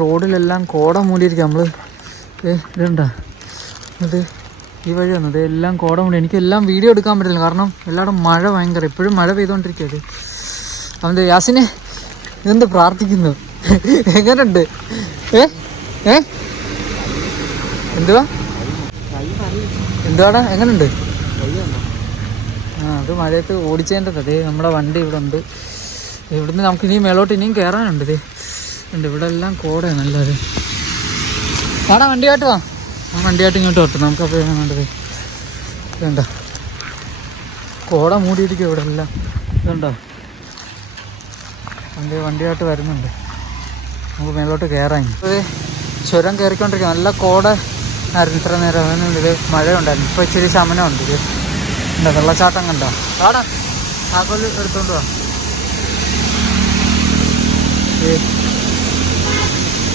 റോഡിലെല്ലാം കോട മൂടിയിരിക്കുക. നമ്മൾ ഇതുണ്ടാ അത് ഈ വഴി വന്നത് എല്ലാം കോട മൂടി. എനിക്കെല്ലാം വീഡിയോ എടുക്കാൻ പറ്റില്ല, കാരണം എല്ലായിടും മഴ ഭയങ്കര, ഇപ്പോഴും മഴ പെയ്തുകൊണ്ടിരിക്കുകയത്. അവൻ്റെ യാസിനെ ഇതെന്ത് പ്രാർത്ഥിക്കുന്നു? എങ്ങനെയുണ്ട്? എന്തുവാടാ എങ്ങനെയുണ്ട്? അത് മഴയത്ത് ഓടിച്ചേണ്ടത്. അതേ നമ്മുടെ വണ്ടി ഇവിടെ ഉണ്ട്. ഇവിടുന്ന് നമുക്ക് ഇനിയും മേലോട്ട് ഇനിയും കയറാനുണ്ട്. ഇതേ ഉണ്ട്, ഇവിടെ എല്ലാം കോടയാണ് നല്ലത്. ആടാ വണ്ടിയായിട്ട് വാ, വണ്ടിയായിട്ട് ഇങ്ങോട്ട് വരട്ടെ. നമുക്കപ്പോൾ വേണ്ടത് ഇതുണ്ടോ, കോട മൂടിയിരിക്കും ഇവിടെ എല്ലാം. ഇതുണ്ടോ, വണ്ടിയായിട്ട് വരുന്നുണ്ട്. നമുക്ക് മേലോട്ട് കയറാൻ ചുരം കയറിക്കൊണ്ടിരിക്കുക. നല്ല കോട ആയിരുന്നു ഇത്ര നേരം. അതിനുണ്ട് ഇത് മഴ ഉണ്ടായിരുന്നു. ഇപ്പോൾ ഇച്ചിരി ശമനമുണ്ട്. ഇത് ഉണ്ടോ വെള്ളച്ചാട്ടം കണ്ടോ? ആടാ താക്കോല് എടുത്തോണ്ട് വാ.